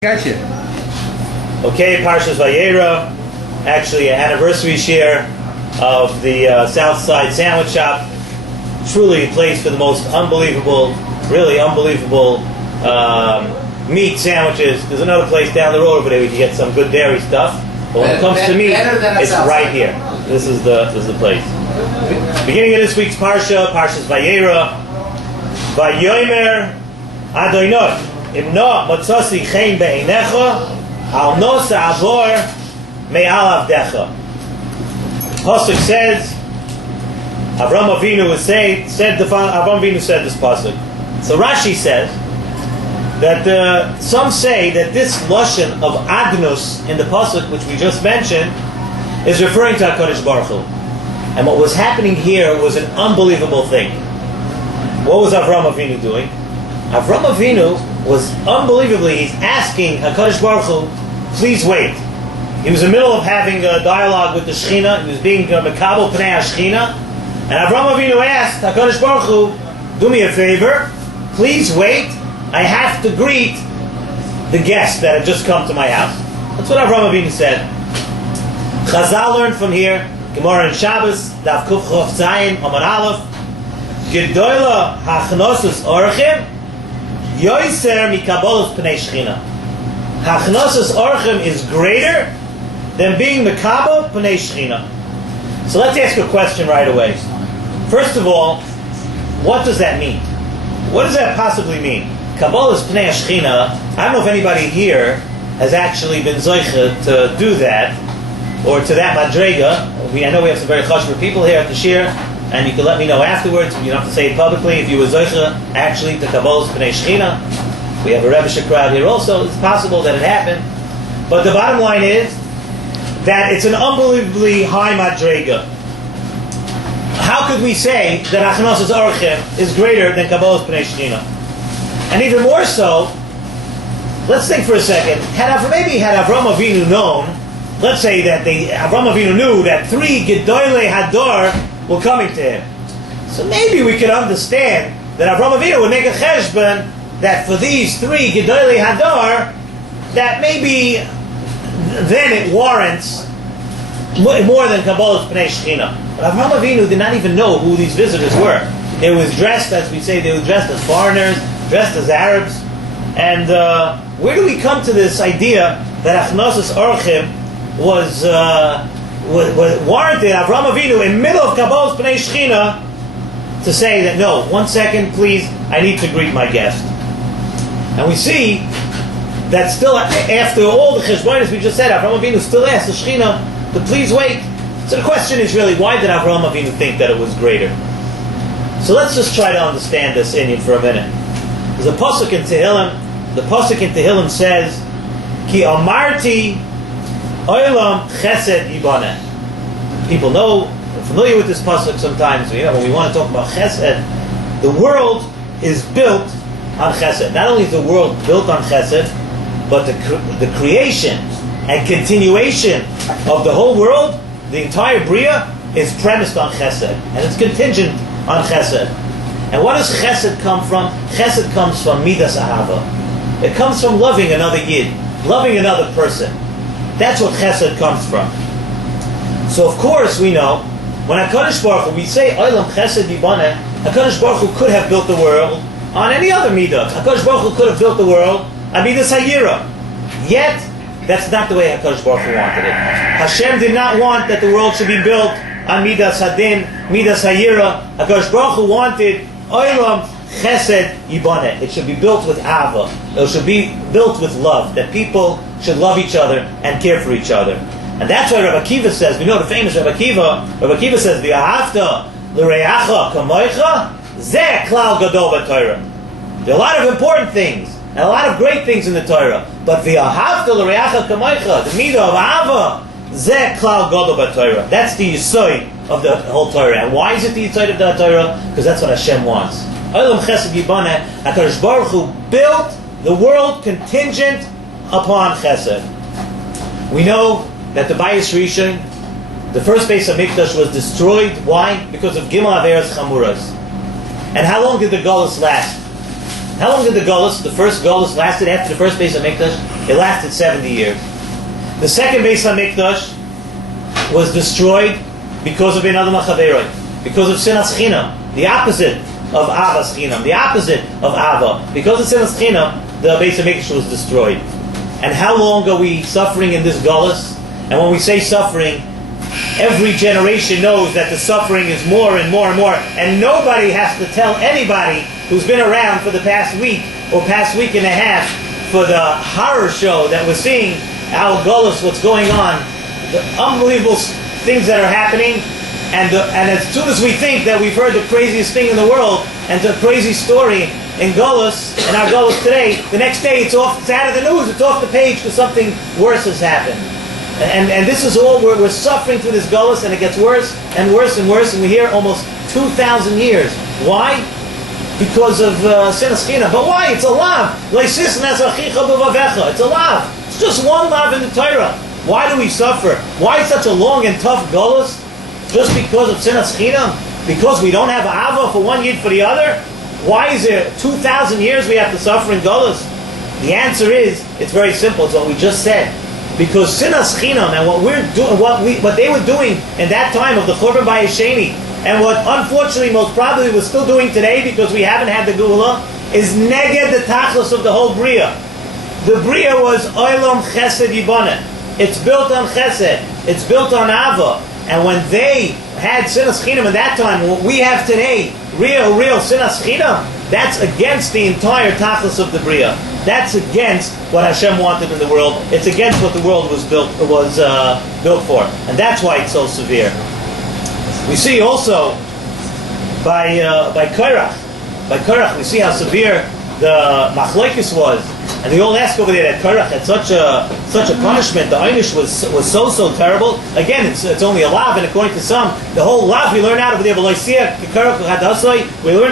Gotcha. Okay, Parshas Vayeira, actually an anniversary shiur of the South Side Sandwich Shop. Truly a place for the most unbelievable, really unbelievable meat sandwiches. There's another place down the road over there where you can get some good dairy stuff. But when it comes to meat, it's right here. This is the place. Beginning of this week's Parsha, Parshas Vayeira, Vayomer Adonai. Imno motzasi chen be'einecha al nosa avor me'al avdecha. Pasuk says, Avram Avinu said this pasuk. So Rashi says that some say that this lashon of adnus in the pasuk, which we just mentioned, is referring to HaKadosh Baruch Hu. And what was happening here was an unbelievable thing. What was Avram Avinu doing? Avram Avinu was unbelievably, he's asking HaKadosh Baruch Hu, please wait. He was in the middle of having a dialogue with the Shechina. He was being Mekabel Pnei HaShechina. And Avram Avinu asked HaKadosh Baruch Hu, do me a favor, please wait. I have to greet the guests that have just come to my house. That's what Avram Avinu said. Chazal learned from here, Gemara in Shabbos, Daf Kuf Chof Zayin, Amar Aleph, Gedola Hachnosus Orchim, Yoiser mikabolos pnei Shechina. Hachnosus orchim is greater than being mikabel pnei Shechina. So let's ask a question right away. First of all, what does that mean? What does that possibly mean? Kabolos pnei Shechina. I don't know if anybody here has actually been zoicha to do that or to that madrega. I know we have some very chashuvah people here at the shiur. And you can let me know afterwards. You don't have to say it publicly. If you were zoicha actually to Kabbalas Pnei Shechina, we have a Rebbe crowd here also. It's possible that it happened. But the bottom line is that it's an unbelievably high madrega. How could we say that Achnosas Orchim is greater than Kabbalas Pnei Shechina? And even more so, let's think for a second. Had Avram Avinu known, let's say that Avram Avinu knew that 3 Gedolei Hador were coming to him. So maybe we could understand that Avram Avinu would make a cheshbon that for these 3 Gedolei Hadar, that maybe then it warrants more than Kabbalas Pnei Shechina. But Avram Avinu did not even know who these visitors were. They was dressed, as we say, they were dressed as foreigners, dressed as Arabs. And where do we come to this idea that Achnosas Orchim was warranted Avram Avinu in the middle of Kabbalas Pnei Shechina to say that, no, 1 second please, I need to greet my guest. And we see that still after all the cheshbonos we just said, Avram Avinu still asked the Shechina to please wait. So the question is really, why did Avram Avinu think that it was greater? So let's just try to understand this Indian for a minute. There's a pasuk in Tehillim. The pasuk in Tehillim says, Ki amarti Olam chesed yibaneh. People know, are familiar with this pasuk sometimes. When we want to talk about chesed, the world is built on chesed. Not only is the world built on chesed, but the creation and continuation of the whole world, the entire bria, is premised on chesed. And it's contingent on chesed. And what does chesed come from? Chesed comes from midas ahava. It comes from loving another yid, loving another person. That's what chesed comes from. So of course we know, when HaKadosh Baruch Hu, we say, Olam chesed yibaneh, HaKadosh Baruch Hu could have built the world on any other midah. HaKadosh Baruch Hu could have built the world on midas hayira. Yet, that's not the way HaKadosh Baruch Hu wanted it. Hashem did not want that the world should be built on midas hadin, midas hayira. HaKadosh Baruch Hu wanted, Olam chesed yibaneh. It should be built with ava. It should be built with love. That people should love each other and care for each other. And that's why Rabbi Akiva says, we know the famous Rabbi Akiva says, V'ahavta l'reacha kamoicha zeh klal gadol b'Torah. There are a lot of important things, and a lot of great things in the Torah. But V'ahavta l'reacha kamoicha, the midah of ava, zeh klal gadol b'Torah. That's the yisoid of the whole Torah. And why is it the yisoid of the Torah? Because that's what Hashem wants. Olam chesed yibaneh, HaKadosh Baruch Hu built the world contingent upon chesed. We know that the Bayis Rishon, the first base of Mikdash, was destroyed. Why? Because of Gimel Averas Chamuras. And how long did the Golus last? How long did the Golus, the first Golus, lasted after the first base of Mikdash? It lasted 70 years. The second Beis HaMikdash was destroyed because of Ein Adam L'Chaveroi, because of Sinas Chinam, the opposite of Avas Chinam, the opposite of Ava. Because of Sinas Chinam, the Beis HaMikdash was destroyed. And how long are we suffering in this Gullus? And when we say suffering, every generation knows that the suffering is more and more and more, and nobody has to tell anybody who's been around for the past week or past week and a half for the horror show that we're seeing, Al Gullus, what's going on, the unbelievable things that are happening, and as soon as we think that we've heard the craziest thing in the world and the crazy story in Gullus, in our Gullus today, the next day it's out of the news, it's off the page because something worse has happened. And this is all, we're suffering through this Gullus, and it gets worse and worse and worse, and we're here almost 2,000 years. Why? Because of Sinas Chinam. But why? It's a lav. It's a lav. It's just one lav in the Torah. Why do we suffer? Why such a long and tough Gullus? Just because of Sinas Chinam? Because we don't have Ava for one yid for the other? Why is it 2,000 years we have to suffer in Gullus? The answer is, it's very simple. It's what we just said. Because Sinas Chinam and what we're doing, what they were doing in that time of the Churban Bayesheni, and what unfortunately most probably we're still doing today because we haven't had the Geula, is neged the tachlis of the whole Bria. The Bria was Olam Chesed Yiboneh. It's built on Chesed. It's built on Ava. And when they had Sinas Chinam at that time, what we have today, real Sinas Chinam, that's against the entire tachlis of the Bria. That's against what Hashem wanted in the world. It's against what the world was built for. And that's why it's so severe. We see also by Korach. By Korach, we see how severe the machlokes was, and they all ask over there that Korach had such a punishment. The einish was so terrible. Again, it's only a lav, and according to some, the whole lav we learn out of there. We learn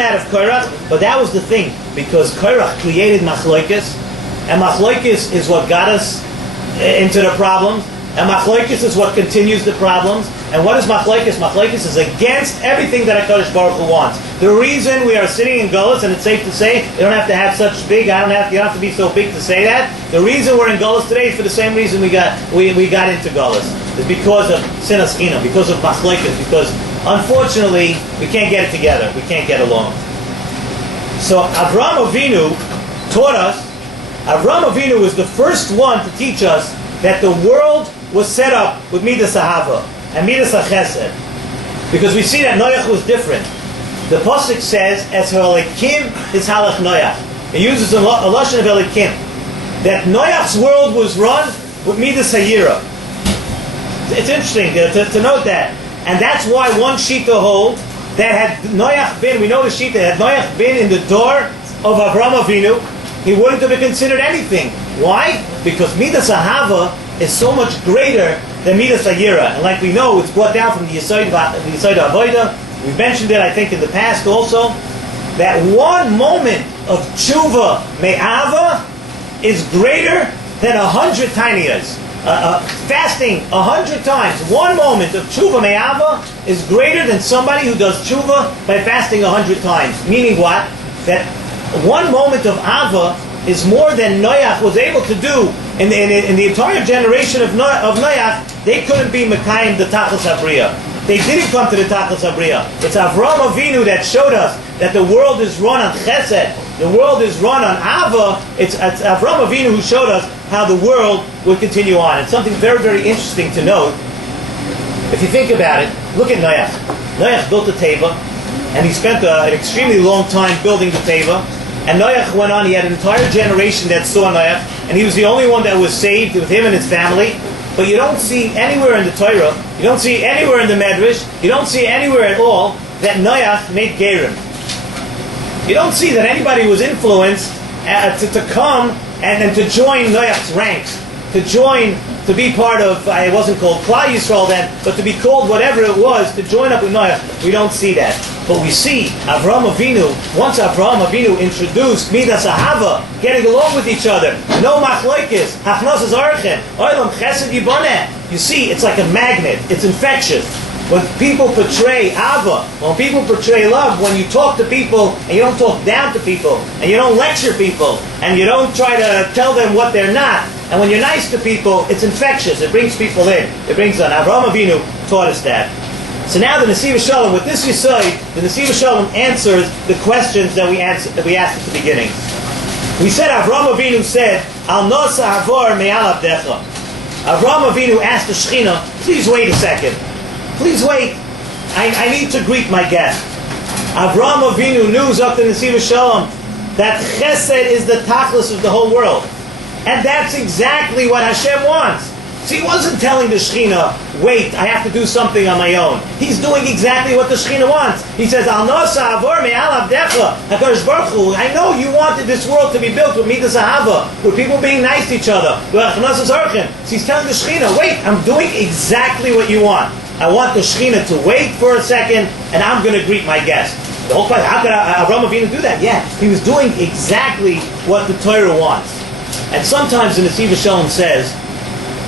out of Korach, but that was the thing, because Korach created machlokes, and machlokes is what got us into the problems. And machlokes is what continues the problems. And what is machlokes? Machlokes is against everything that HaKadosh Baruch Hu wants. The reason we are sitting in Gullus, and it's safe to say, you don't have to have such big, you don't have to be so big to say that. The reason we're in Gullus today is for the same reason we got into Gullus. It's because of Sinas Chinam, because of machlokes, because unfortunately we can't get it together. We can't get along. So Avraham Avinu taught us, Avraham Avinu was the first one to teach us that the world was set up with Midas Ahava and Midas HaChesed. Because we see that Noach was different. The Pasuk says, as Ha'elikim is Halach Noach. It uses a lashon of Elikim. That Noach's world was run with Midas Hayira. It's interesting to note that. And that's why one Shita hold that had Noach been, we know the Shita, had Noach been in the door of Avraham Avinu, he wouldn't have been considered anything. Why? Because Midas Ahava is so much greater than Midas Hayira. And like we know, it's brought down from the Yesod Avodah. We've mentioned it, I think, in the past also, that one moment of tshuva me'ava is greater than 100 tiniyas. Fasting 100 times, one moment of tshuva me'ava is greater than somebody who does tshuva by fasting 100 times. Meaning what? That one moment of ava is more than Noach was able to do in the entire generation of Noach. They couldn't be Mekayim the Tachlis HaBriya. They didn't come to the Tachlis HaBriya. It's Avraham Avinu that showed us that the world is run on Chesed, the world is run on Ava. It's Avraham Avinu who showed us how the world would continue on. It's something very, very interesting to note. If you think about it, look at Noach. Noach built the Teva, and he spent an extremely long time building the Teva. And Noach went on, he had an entire generation that saw Noach, and he was the only one that was saved with him and his family. But you don't see anywhere in the Torah, you don't see anywhere in the Medrash, you don't see anywhere at all that Noach made Gerim. You don't see that anybody was influenced to come and to join Noach's ranks, to be part of, it wasn't called Klal Yisrael then, but to be called whatever it was, to join up with Noach. We don't see that. But we see Avraham Avinu, once Avraham Avinu introduced Midas Ahava, getting along with each other, no machlokes, hachnosas archem, oilam chesed yiboneh. You see, it's like a magnet, it's infectious. When people portray Ava, when people portray love, when you talk to people and you don't talk down to people, and you don't lecture people, and you don't try to tell them what they're not, and when you're nice to people, it's infectious. It brings people in. It brings on. Avraham Avinu taught us that. So now the Nesiv Shalom, with this Yesod, the Nesiv Shalom answers the questions that we asked at the beginning. We said Avraham Avinu said, Al nosa havor me'al abdecha. Avraham Avinu asked the Shechina, please wait a second. Please wait. I need to greet my guest. Avraham Avinu knew, Zok the Nesiv Shalom, that Chesed is the tachlis of the whole world. And that's exactly what Hashem wants. So he wasn't telling the Shechina, wait, I have to do something on my own. He's doing exactly what the Shechina wants. He says, Al nosa avor me'al abdecha, HaKadosh Baruch Hu, I know you wanted this world to be built with midas ahava, with people being nice to each other. So he's telling the Shechina, wait, I'm doing exactly what you want. I want the Shechina to wait for a second, and I'm going to greet my guest. The whole question, how could Avraham Avinu do that? Yeah, he was doing exactly what the Torah wants. And sometimes the Nesiv Shalom says,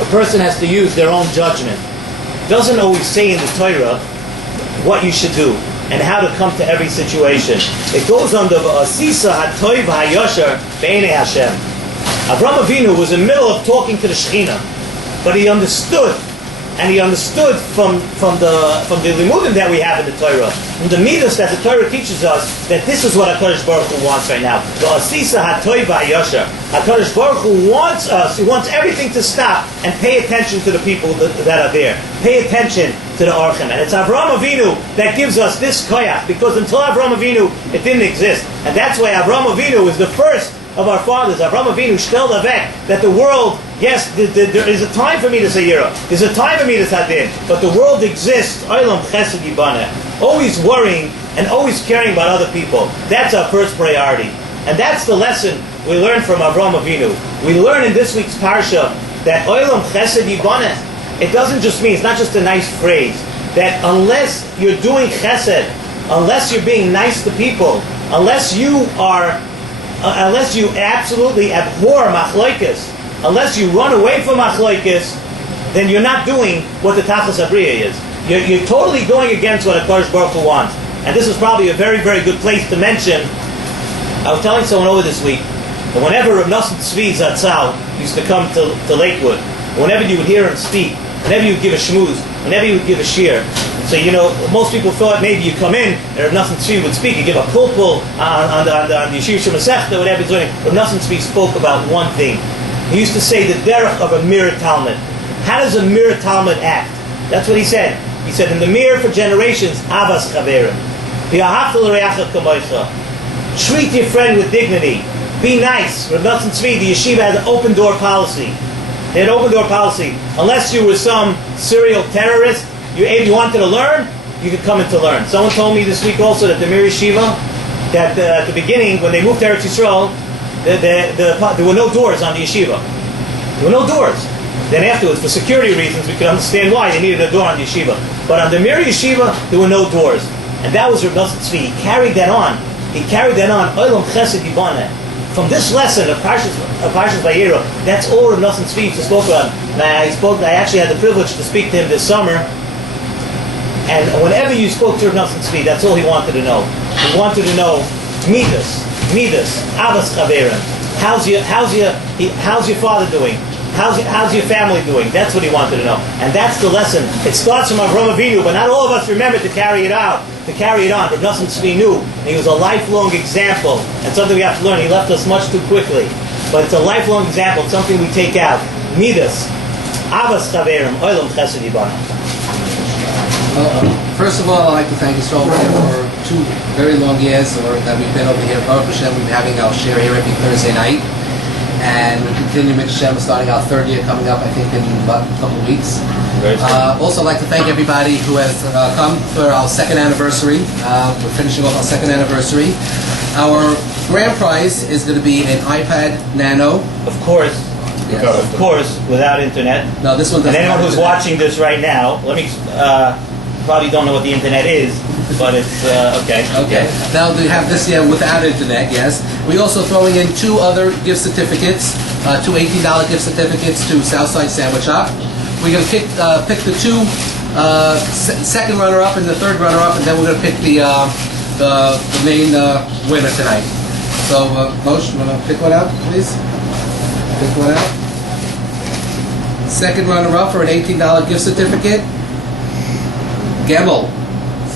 a person has to use their own judgment. It doesn't always say in the Torah what you should do and how to come to every situation. It goes under Asisa HaToiv HaYoshar B'einei Hashem. Avraham Avinu was in the middle of talking to the Shechina, but he understood. And he understood from the limudim that we have in the Torah, from the midas that the Torah teaches us, that this is what HaKadosh Baruch Hu wants right now. The Asisa HaToiv HaYoshar. HaKadosh Baruch Hu wants us, he wants everything to stop and pay attention to the people that are there. Pay attention to the Orchim. And it's Avraham Avinu that gives us this koyach, because until Avraham Avinu, it didn't exist. And that's why Avraham Avinu is the first of our fathers. Avraham Avinu shtel avek, that the world, yes, there is a time for midas Vayeira, there's a time for midas hadin, but the world exists, olam chesed yibaneh, always worrying and always caring about other people. That's our first priority. And that's the lesson we learn from Avraham Avinu. We learn in this week's parsha that olam chesed yibaneh, it doesn't just mean, it's not just a nice phrase, that unless you're doing chesed, unless you're being nice to people, unless you absolutely abhor machlokes, unless you run away from machlokes, then you're not doing what the tachlis habriya is. You're totally going against what HaKadosh Baruch Hu wants. And this is probably a very, very good place to mention. I was telling someone over this week that whenever Rav Nosson Tzvi Zatzal used to come to Lakewood, whenever you would hear him speak, whenever you would give a shmooze, whenever you would give a shiur, so most people thought maybe you come in and Rav Nosson Tzvi would speak, you give a pulpul on the Yeshiva Shemasechta, whatever he's doing. Rav Nosson Tzvi spoke about one thing. He used to say the derech of a mirror Talmud. How does a mirror Talmud act? That's what he said. He said, in the mirror for generations, avas chaverim. Treat your friend with dignity. Be nice. Rav Nosson Tzvi, the yeshiva has an open door policy. They had an open door policy. Unless you were some serial terrorist, if you wanted to learn, you could come in to learn. Someone told me this week also that the Mir Yeshiva, that at the beginning, when they moved to Eretz Yisrael, there were no doors on the yeshiva. There were no doors. Then afterwards, for security reasons, we could understand why they needed a door on the yeshiva. But on the Mir Yeshiva, there were no doors. And that was Rav Nosson Tzvi. He carried that on. Olam chesed yibaneh. From this lesson of Parshas Vayeira, that's all Rav Nosson Tzvi spoke about. And I actually had the privilege to speak to him this summer. And whenever you spoke to Rav Nosson Tzvi, that's all he wanted to know. He wanted to know midas, avas chaverim. How's your father doing? How's your family doing? That's what he wanted to know. And that's the lesson. It starts from Avraham Avinu, but not all of us remember to carry it out. To carry it on. Rav Nosson Tzvi knew. And he was a lifelong example. And something we have to learn. He left us much too quickly. But it's a lifelong example. It's something we take out. Midas. Avas chaverim. Olam chesed yibaneh. First of all, I'd like to thank Yisrael for 2 very long years that we've been over here. Baruch Hashem, we've been having our shiur here every Thursday night. And we continue with Hashem, starting our 3rd year coming up, I think, in about a couple of weeks. Also, I'd like to thank everybody who has come for our 2nd anniversary. We're finishing off our 2nd anniversary. Our grand prize is going to be an iPad Nano. Of course. Yes. Of course, without internet. No, this one doesn't. And anyone who's watching this right now, let me probably don't know what the internet is, but it's okay. Okay. Yeah. Now we have this year without internet. Yes. We're also throwing in 2 other gift certificates, 2 $18 gift certificates to Southside Sandwich Shop. We're going to pick the 2 second runner-up and the third runner-up, and then we're going to pick the main winner tonight. So, Moshe, you want to pick one out, please? Pick one out. Second runner-up for an $18 gift certificate. Gemmel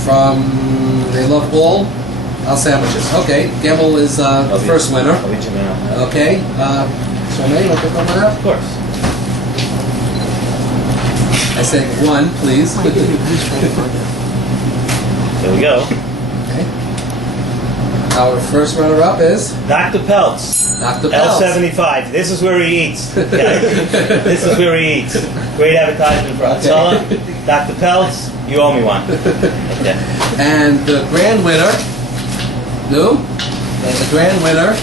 from They Love All Our Sandwiches. Okay, Gemmel is the first winner. I'll reach him out. Okay, so May, you want to pick one out? Of course. I said one, please. There we go. Okay. Our first runner-up is Dr. Peltz. Dr. Peltz. L75. This is where he eats. This is where he eats. Great advertisement for Hatzalah. Dr. Peltz, you owe me one. Okay. And the grand winner, the grand winner,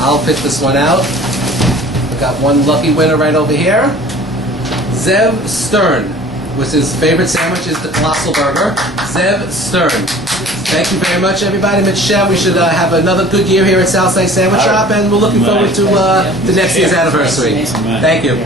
I'll pick this one out. We got one lucky winner right over here. Zev Stern, which his favorite sandwich is the Colossal Burger. Zev Stern. Thank you very much, everybody. Mitzvah, we should have another good year here at Southside Sandwich Shop, and we're looking forward to the next year's anniversary. Thank you.